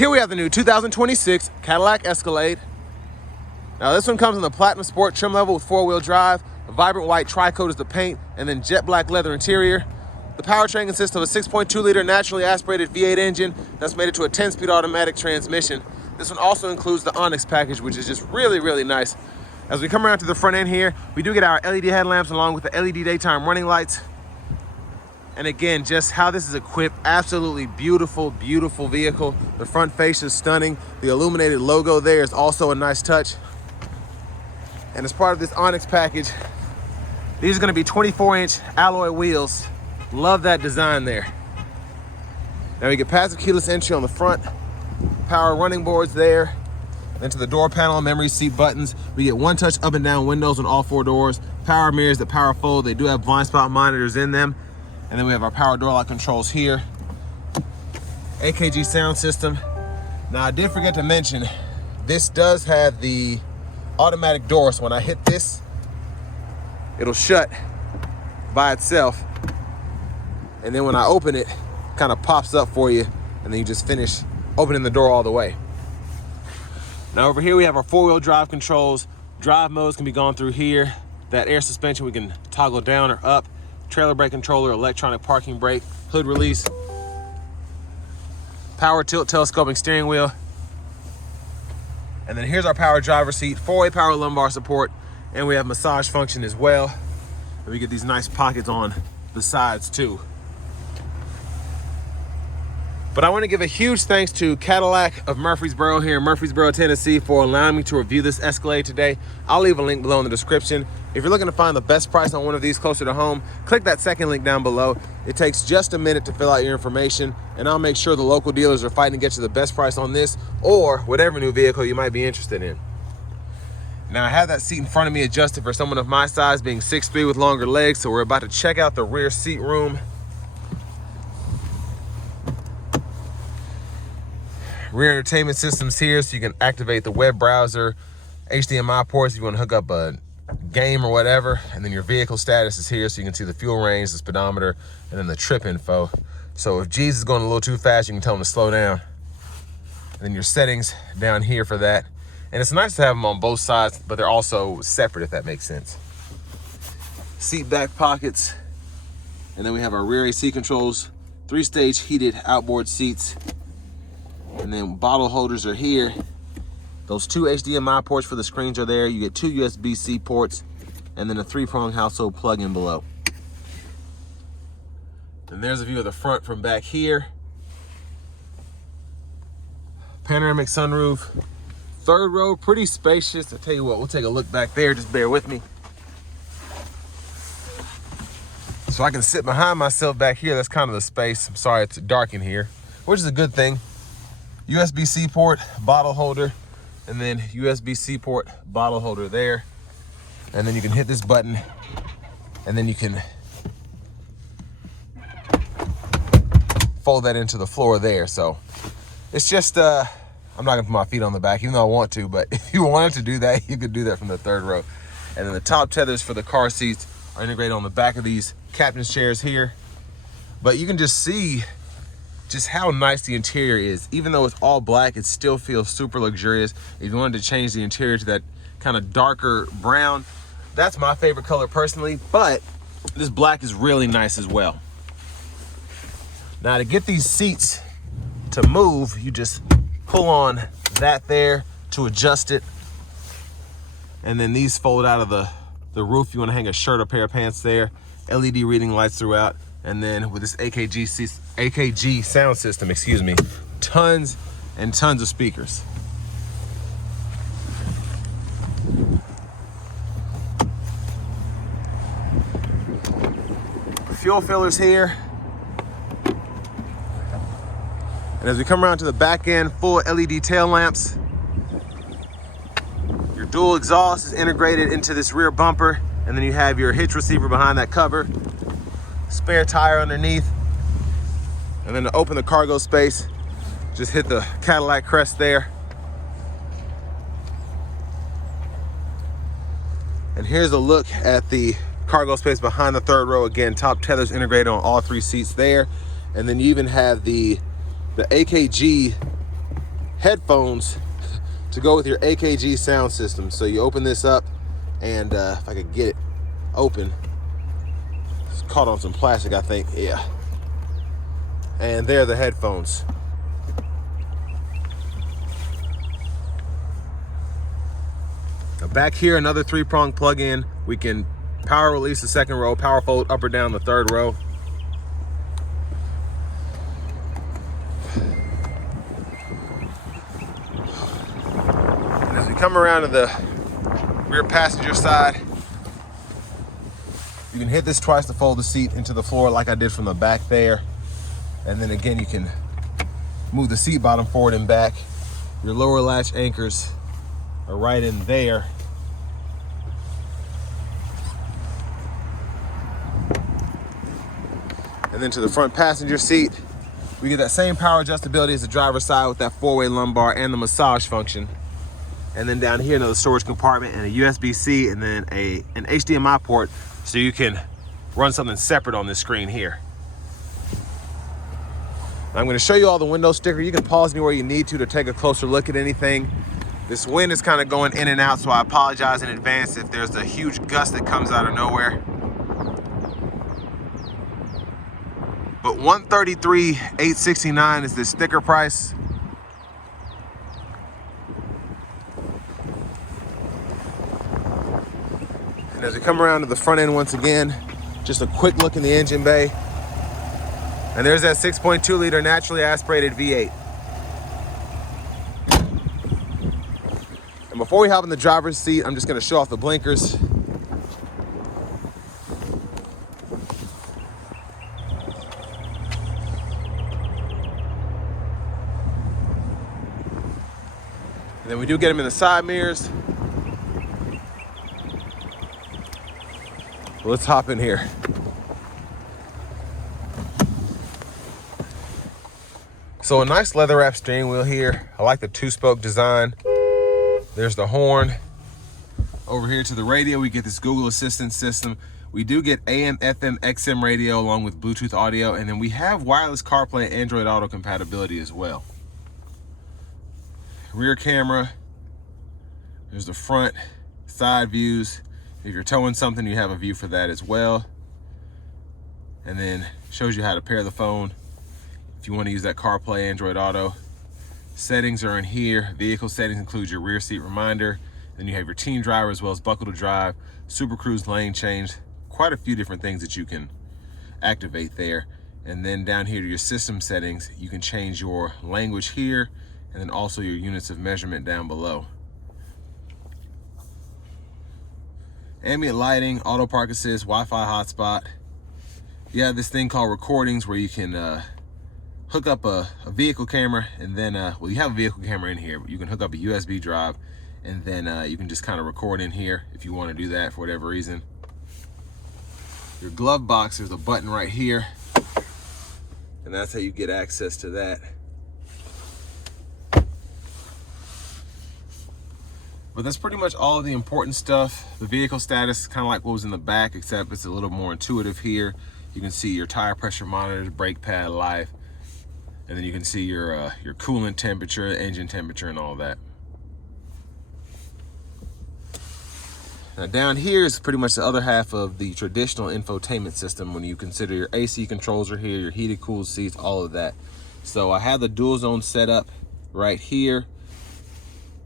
Here we have the new 2026 Cadillac Escalade. Now this one comes in the Platinum Sport trim level with 4-wheel drive, a vibrant white tri-coat is the paint, and then jet black leather interior. The powertrain consists of a 6.2-liter naturally aspirated V8 engine that's made it to a 10-speed automatic transmission. This one also includes the Onyx package, which is just really nice. As we come around to the front end here, we do get our LED headlamps along with the LED daytime running lights. And again, just how this is equipped, absolutely beautiful vehicle. The front face is stunning. The illuminated logo there is also a nice touch. And as part of this Onyx package, these are gonna be 24-inch alloy wheels. Love that design there. Now we get passive keyless entry on the front, power running boards there. Then to the door panel, memory seat buttons. We get one-touch up and down windows on all 4 doors, power mirrors that power fold. They do have blind spot monitors in them. And then we have our power door lock controls here. AKG sound system. Now I did forget to mention, this does have the automatic door. So when I hit this, it'll shut by itself. And then when I open it, it kind of pops up for you. And then you just finish opening the door all the way. Now over here we have our 4-wheel drive controls. Drive modes can be gone through here. That air suspension we can toggle down or up. Trailer brake controller, electronic parking brake, hood release, power tilt telescoping steering wheel. And then here's our power driver seat, 4-way power lumbar support, and we have massage function as well. And we get these nice pockets on the sides too. But I want to give a huge thanks to Cadillac of Murfreesboro here in Murfreesboro, Tennessee for allowing me to review this Escalade today. I'll leave a link below in the description. If you're looking to find the best price on one of these closer to home, click that second link down below. It takes just a minute to fill out your information, and I'll make sure the local dealers are fighting to get you the best price on this or whatever new vehicle you might be interested in. Now I have that seat in front of me adjusted for someone of my size, being 6'3" with longer legs, so we're about to check out the rear seat room. Rear entertainment systems here, so you can activate the web browser, HDMI ports if you want to hook up a game or whatever, and then your vehicle status is here, so you can see the fuel range, the speedometer, and then the trip info. So if G's is going a little too fast, you can tell them to slow down. And then your settings down here for that. And it's nice to have them on both sides, but they're also separate, if that makes sense. Seat back pockets, and then we have our rear AC controls, 3-stage heated outboard seats. And then bottle holders are here. Those 2 HDMI ports for the screens are there. You get 2 USB-C ports and then a 3-prong household plug-in below. And there's a view of the front from back here. Panoramic sunroof. 3rd row, pretty spacious. I tell you what, we'll take a look back there. Just bear with me. So I can sit behind myself back here. That's kind of the space. I'm sorry it's dark in here, which is a good thing. USB-C port, bottle holder, and then USB-C port, bottle holder there. And then you can hit this button, and then you can fold that into the floor there. So it's just, I'm not gonna put my feet on the back, even though I want to, but if you wanted to do that, you could do that from the 3rd row. And then the top tethers for the car seats are integrated on the back of these captain's chairs here. But you can just see just how nice the interior is. Even though it's all black, it still feels super luxurious. If you wanted to change the interior to that kind of darker brown, that's my favorite color personally, but this black is really nice as well. Now to get these seats to move, you just pull on that there to adjust it. And then these fold out of the roof. You want to hang a shirt or pair of pants there. LED reading lights throughout. And then with this AKG sound system, excuse me, tons and tons of speakers. Fuel fillers here. And as we come around to the back end, full LED tail lamps. Your dual exhaust is integrated into this rear bumper. And then you have your hitch receiver behind that cover. Spare tire underneath. And then to open the cargo space, just hit the Cadillac crest there. And here's a look at the cargo space behind the 3rd row. Again, top tethers integrated on all 3 seats there. And then you even have the AKG headphones to go with your AKG sound system. So you open this up, and if I could get it open, it's caught on some plastic, I think. Yeah. And there are the headphones. Now back here, another 3-prong plug-in. We can power release the second row, power fold up or down the third row. And as we come around to the rear passenger side, you can hit this twice to fold the seat into the floor like I did from the back there. And then again, you can move the seat bottom forward and back. Your lower latch anchors are right in there. And then to the front passenger seat, we get that same power adjustability as the driver's side with that 4-way lumbar and the massage function. And then down here, another storage compartment and a USB-C, and then an HDMI port, so you can run something separate on this screen here. I'm going to show you all the window sticker. You can pause me where you need to take a closer look at anything. This wind is kind of going in and out, so I apologize in advance if there's a huge gust that comes out of nowhere. But $133,869 is the sticker price. And as we come around to the front end once again, just a quick look in the engine bay. And there's that 6.2 liter naturally aspirated V8. And before we hop in the driver's seat, I'm just gonna show off the blinkers. And then we do get them in the side mirrors. Let's hop in here. So a nice leather wrap steering wheel here. I like the 2-spoke design. There's the horn. Over here to the radio, we get this Google Assistant system. We do get AM, FM, XM radio along with Bluetooth audio, and then we have wireless CarPlay and Android Auto compatibility as well. Rear camera. There's the front, side views. If you're towing something, you have a view for that as well. And then shows you how to pair the phone if you want to use that CarPlay, Android Auto. Settings are in here. Vehicle settings include your rear seat reminder. Then you have your teen driver as well as buckle to drive, Super Cruise lane change, quite a few different things that you can activate there. And then down here to your system settings, you can change your language here, and then also your units of measurement down below. Ambient lighting, auto park assist, Wi-Fi hotspot. You have this thing called recordings where you can hook up a vehicle camera, and then, well, you have a vehicle camera in here, but you can hook up a USB drive, and then you can just kind of record in here if you want to do that for whatever reason. Your glove box, there's a button right here, and that's how you get access to that. But that's pretty much all of the important stuff. The vehicle status is kind of like what was in the back, except it's a little more intuitive here. You can see your tire pressure monitors, brake pad life, and then you can see your coolant temperature, engine temperature, and all that. Now down here is pretty much the other half of the traditional infotainment system. When you consider your AC controls are here, your heated, cooled seats, all of that. So I have the dual zone set up right here.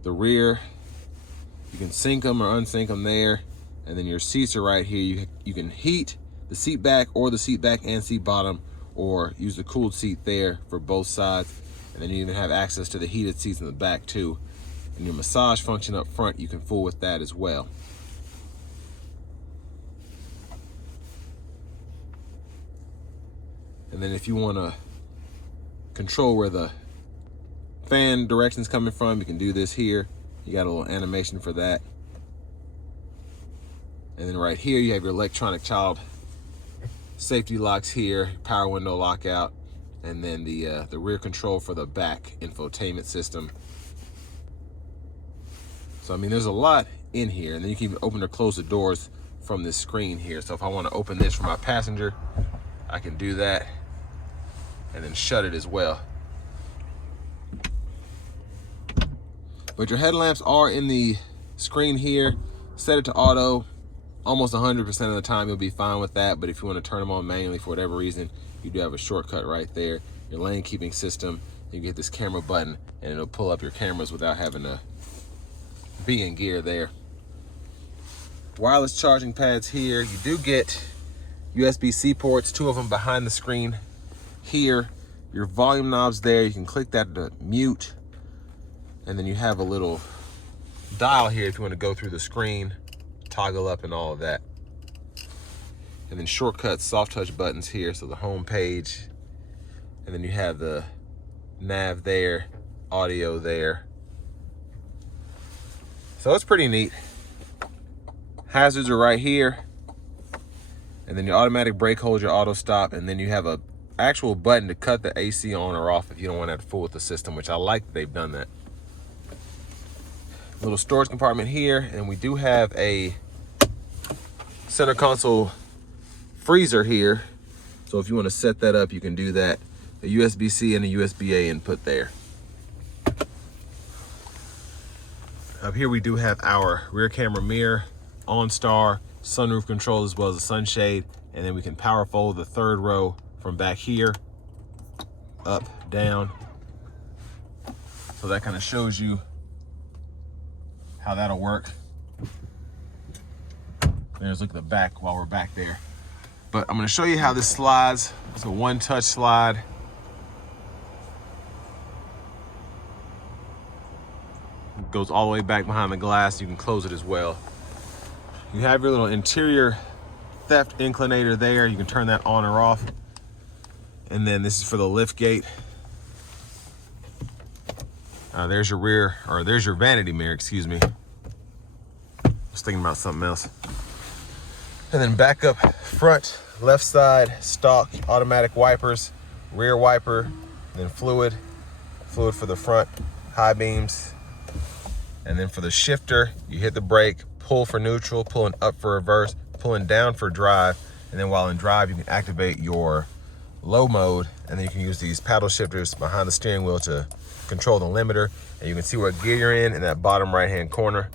The rear, you can sync them or unsync them there. And then your seats are right here. You can heat the seat back or the seat back and seat bottom, or use the cooled seat there for both sides. And then you even have access to the heated seats in the back too. And your massage function up front, you can fool with that as well. And then if you want to control where the fan direction's coming from, you can do this here. You got a little animation for that. And then right here, you have your electronic child safety locks here, power window lockout, and then the rear control for the back infotainment system. So, I mean, there's a lot in here. And then you can even open or close the doors from this screen here. So if I want to open this for my passenger, I can do that and then shut it as well. But your headlamps are in the screen here. Set it to auto. Almost 100% of the time you'll be fine with that, but if you want to turn them on manually for whatever reason, you do have a shortcut right there. Your lane keeping system, you get this camera button and it'll pull up your cameras without having to be in gear there. Wireless charging pads here. You do get USB-C ports, 2 of them behind the screen here. Your volume knobs there, you can click that to mute, and then you have a little dial here if you want to go through the screen, toggle up and all of that. And then shortcuts, soft touch buttons here, so the home page, and then you have the nav there, audio there. So it's pretty neat. Hazards are right here, and then your automatic brake holds your auto stop, and then you have a actual button to cut the AC on or off if you don't want to have to fool with the system, which I like that they've done that. Little storage compartment here, and we do have a center console freezer here, so if you want to set that up you can do that. A USB-C and a USB-A input there. Up here we do have our rear camera mirror, OnStar, sunroof control, as well as a sunshade, and then we can power fold the 3rd row from back here up, down. So that kind of shows you how that'll work. There's look at the back while we're back there. But I'm going to show you how this slides. It's a one-touch slide. It goes all the way back behind the glass. You can close it as well. You have your little interior theft inclinator there. You can turn that on or off. And then this is for the lift gate. There's your rear, or there's your vanity mirror, excuse me. I was thinking about something else. And then back up front, left side, stock, automatic wipers, rear wiper, then fluid for the front, high beams. And then for the shifter, you hit the brake, pull for neutral, pulling up for reverse, pulling down for drive. And then while in drive, you can activate your low mode, and then you can use these paddle shifters behind the steering wheel to control the limiter, and you can see what gear you're in that bottom right hand corner.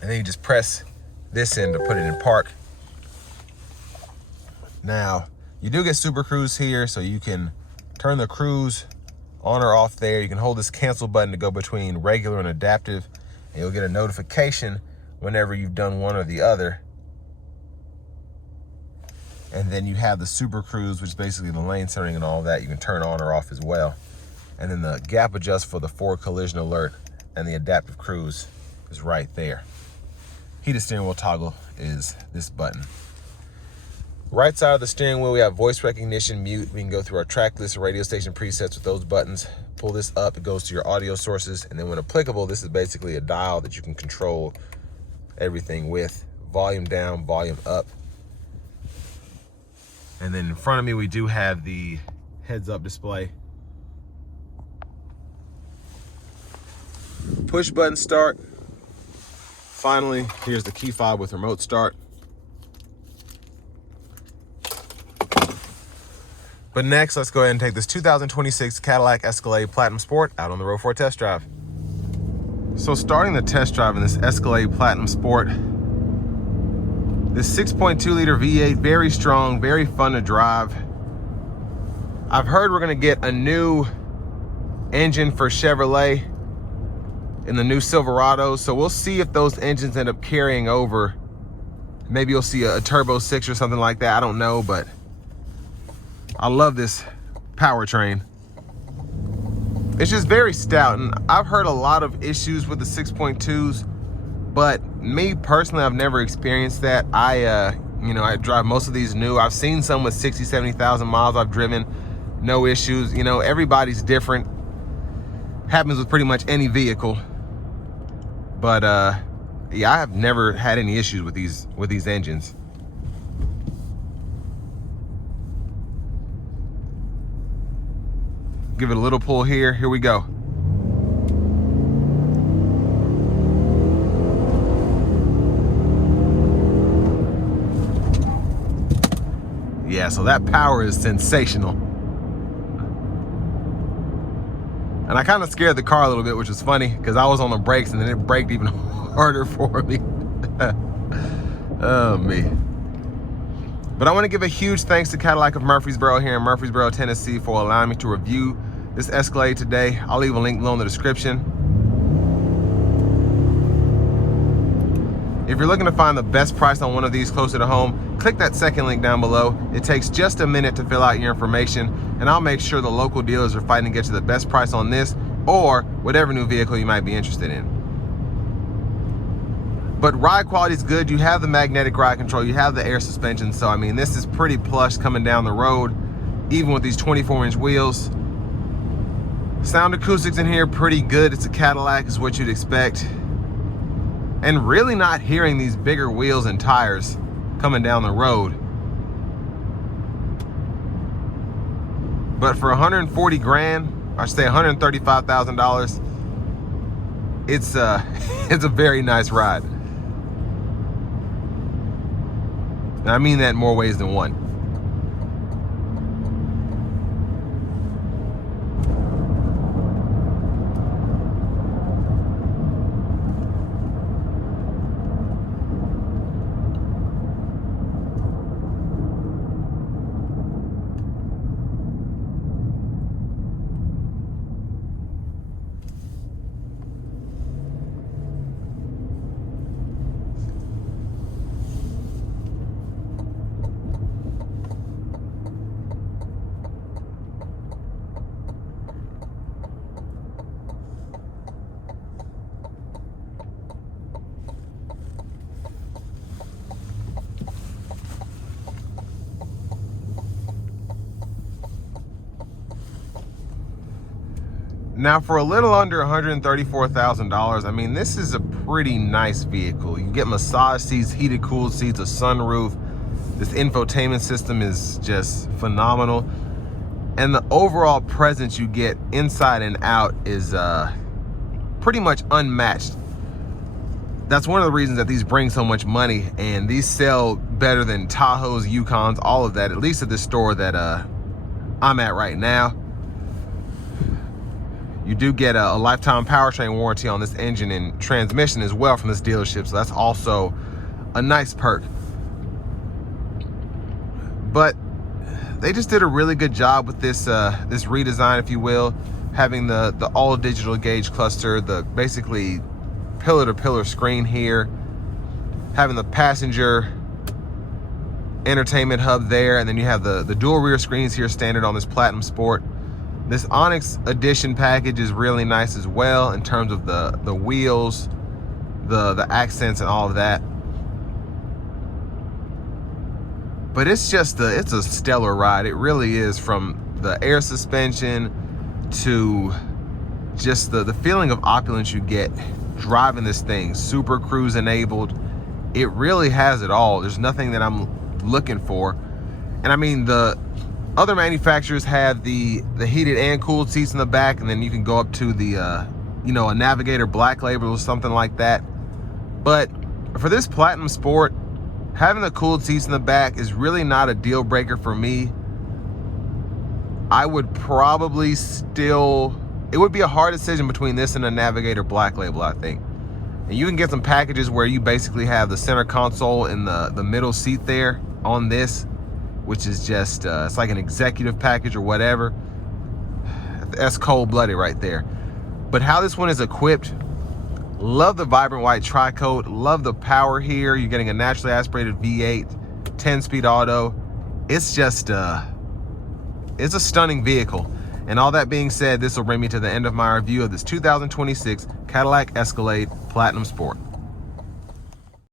And then you just press this in to put it in park. Now you do get Super Cruise here, so you can turn the cruise on or off there. You can hold this cancel button to go between regular and adaptive, and you'll get a notification whenever you've done one or the other. And then you have the Super Cruise, which is basically the lane centering and all that. You can turn on or off as well. And then the gap adjust for the forward collision alert, and the adaptive cruise is right there. Heated steering wheel toggle is this button. Right side of the steering wheel, we have voice recognition, mute. We can go through our track list, radio station presets with those buttons. Pull this up, it goes to your audio sources. And then when applicable, this is basically a dial that you can control everything with. Volume down, volume up. And then in front of me, we do have the heads-up display. Push button start. Finally, here's the key fob with remote start. But next, let's go ahead and take this 2026 Cadillac Escalade Platinum Sport out on the road for a test drive. So starting the test drive in this Escalade Platinum Sport, this 6.2 liter V8, very strong, very fun to drive. I've heard we're gonna get a new engine for Chevrolet in the new Silverado, so we'll see if those engines end up carrying over. Maybe you'll see a Turbo 6 or something like that, I don't know, but I love this powertrain. It's just very stout, and I've heard a lot of issues with the 6.2s, but me personally, I've never experienced that. I drive most of these new. I've seen some with 60, 70,000 miles I've driven, no issues. You know, everybody's different. Happens with pretty much any vehicle. But yeah, I have never had any issues with these engines. Give it a little pull here. Here we go. Yeah, so that power is sensational. And I kind of scared the car a little bit, which was funny because I was on the brakes and then it braked even harder for me. Oh, me. But I want to give a huge thanks to Cadillac of Murfreesboro here in Murfreesboro, Tennessee for allowing me to review this Escalade today. I'll leave a link below in the description. If you're looking to find the best price on one of these closer to home, click that second link down below. It takes just a minute to fill out your information, and I'll make sure the local dealers are fighting to get you the best price on this or whatever new vehicle you might be interested in. But ride quality is good. You have the magnetic ride control, you have the air suspension, so I mean, this is pretty plush coming down the road, even with these 24-inch wheels. Sound acoustics in here pretty good. It's a Cadillac, is what you'd expect. And really not hearing these bigger wheels and tires coming down the road. But for 140 grand, I should say $135,000, it's a very nice ride. And I mean that in more ways than one. Now, for a little under $134,000, I mean, this is a pretty nice vehicle. You get massage seats, heated, cooled seats, a sunroof. This infotainment system is just phenomenal. And the overall presence you get inside and out is pretty much unmatched. That's one of the reasons that these bring so much money, and these sell better than Tahoes, Yukons, all of that, at least at this store that I'm at right now. You do get a lifetime powertrain warranty on this engine and transmission as well from this dealership, so that's also a nice perk. But they just did a really good job with this this redesign, if you will, having the all digital gauge cluster, the basically pillar to pillar screen here, having the passenger entertainment hub there, and then you have the dual rear screens here standard on this Platinum Sport. This Onyx Edition package is really nice as well in terms of the wheels, the accents and all of that. But it's just it's a stellar ride. It really is, from the air suspension to just the feeling of opulence you get driving this thing. Super cruise enabled. It really has it all. There's nothing that I'm looking for. And I mean, the other manufacturers have the heated and cooled seats in the back, and then you can go up to the you know, a Navigator Black Label or something like that. But for this Platinum Sport, having the cooled seats in the back is really not a deal breaker for me. I would probably still, it would be a hard decision between this and a Navigator Black Label, I think. And you can get some packages where you basically have the center console in the middle seat there on this, which is just, it's like an executive package or whatever. That's cold-blooded right there. But how this one is equipped, love the vibrant white tri-coat, love the power here. You're getting a naturally aspirated V8, 10-speed auto. It's just, it's a stunning vehicle. And all that being said, this will bring me to the end of my review of this 2026 Cadillac Escalade Platinum Sport.